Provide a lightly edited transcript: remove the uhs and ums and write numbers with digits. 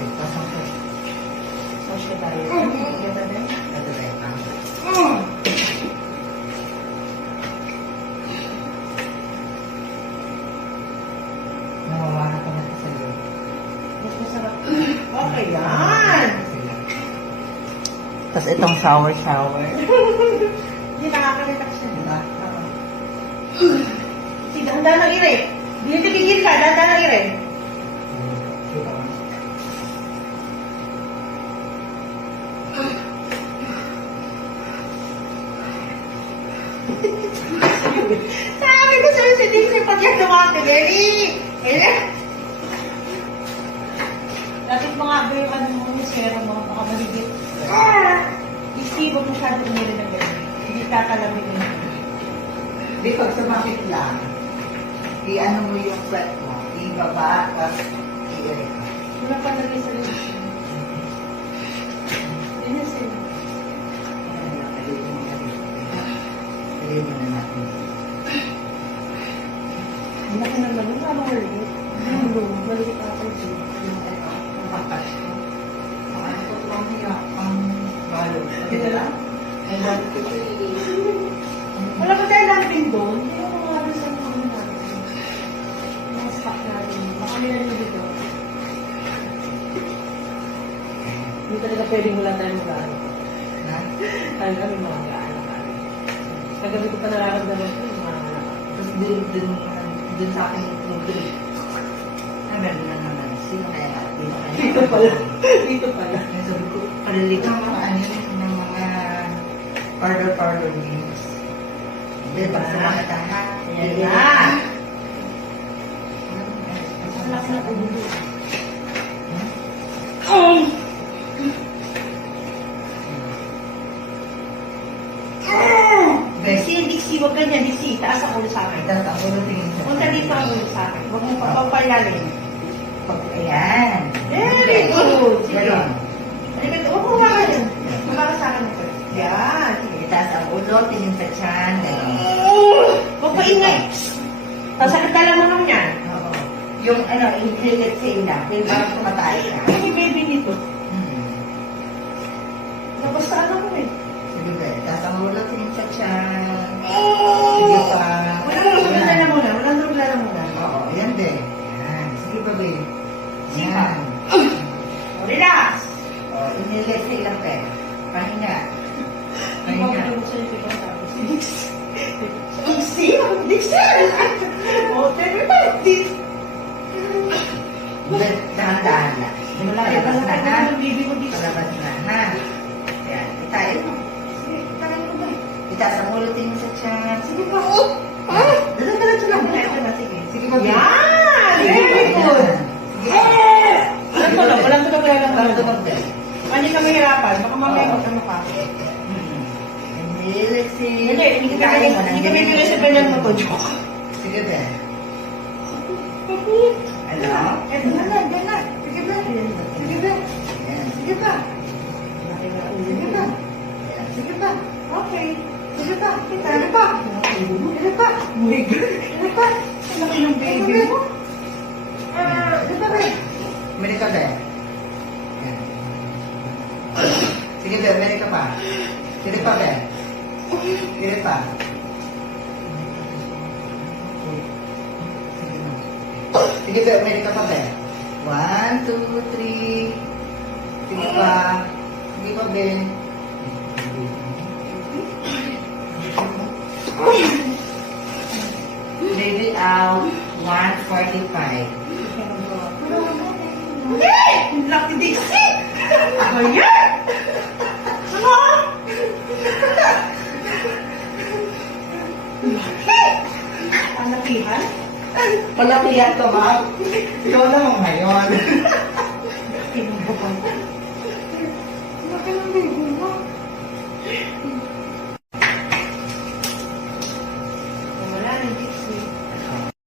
Pasok ko. Social tayo. Ito din. Ito tayo pa. Nawawana ka na sa iyo. Mas masarap. Okay, yan. Tapos itong shower. Hindi nakaka-relax siya, di ba? Si dahan-dahan ng ire. Hindi tigigil ka, dahan-dahan ng ire. Sabi ko sa'yo si Dixie, pag yan tumatigil, Dapat mga ba yung ano mo, musero mo, baka maligit. Dixie, huwag masyado tumili ng ganyan. Hindi kakalamig yun. Di pag sumakit lang, i-ano mo yung sweat mo, ibaba, tapos i-irek. Wala pa lagi sa Dixie. Yun na sa'yo. Palitin mo na natin. Ang laki naman yung parang maliit. Maliit ako dito. Papas ko. Ang ano ko lang niya, ang balo. Dito lang? Ang balo ko Wala pa tayo natin doon. Hindi mo mga doon sa mga natin. Mga stock natin. Baka nila nyo dito. Hindi talaga pwedeng wala tayong mag-ano. Ha? Kaya kami mga mag-ano. Kagabi ko pa nararamdaman ko yung mga anak. Tapos dun sa akin yung drink. Meron na naman. Sino kaya? Dito pala. Dito pala. Sabi ko, palilig ang mga ano ng mga parlor games. Hindi, pag sumakit ang ha. Ayan na. Ang laki na ulo. Dixie, Dixie, huwag ganyan. Dixie, taas ang ulo sa akin. Tapos ang ulo tingin sa Punta dito ang ulo sa akin. Huwag mong papapayalim. Ayan. Very good. Sige. Ganon. Halika, huwag mo ba ganyan. Kumaka sa akin ito. Yan. Itaas ang ulo, tingin sa tiyan. Ganon. Huwag pa ingay. Tapos sakit ka lang naman yan. Oo. Yung ano, inhalet sa lang. Yung parang tumatay ka. Ano yung baby dito? Hmm. Nabastaan ako eh. Sige ba, itaas ang ulo, tingin sa tiyan. Sige pa. Walang rugla na muna. Walang rugla na muna. Oo, yan din. Yan. Sige ba, babe? Sige pa. Yan. O, relax. O, inhalet sa ilang pe. Pahinga. Hindi ko Pahinga. ako sa'yo ito sabi. Si Dixie. Dixie? Dixie! O, tell me Dixie. Dahan-dahan lang. Palabas na, ha? Ang baby mo, Dixie. Palabas na, ha? Yan. Itayo mo. Sige, parang ko ba eh. Itaas ang ulo, tingin sa tiyan. Sige pa. Diretso lang. Ito na, sige. Sige ba, babe? Yan! Sige, Very good. Sige. Walang tulog lang. Parang tumagda. Hindi ka mahirapan. Baka mamaya huwag ka makapit. Inhalet si... Hindi ka bibili sa kanyang mo to. Joke. Sige ba? Ano? Ito na lang, yan na. Sige ba? Sige ba? Yan. Sige ba? Sige ba? Sige ba? Okay. Sige ba? Sige ba? Sige ba? My God. Sige ba? Ang laki ng baby mo. Sige ba, babe? Meron ka ba? Yan. Sige ba, meron ka pa. Sige pa ba? Sige pa. Sige ba, meron ka pa ba? 1, 2, 3. Sige pa. Sige pa, Ben. Baby out. 1:45. Lucky Dixie! Ano yan? Ano? Laki! Palakihan? Palakihan ka, ma'am. Ikaw naman ngayon.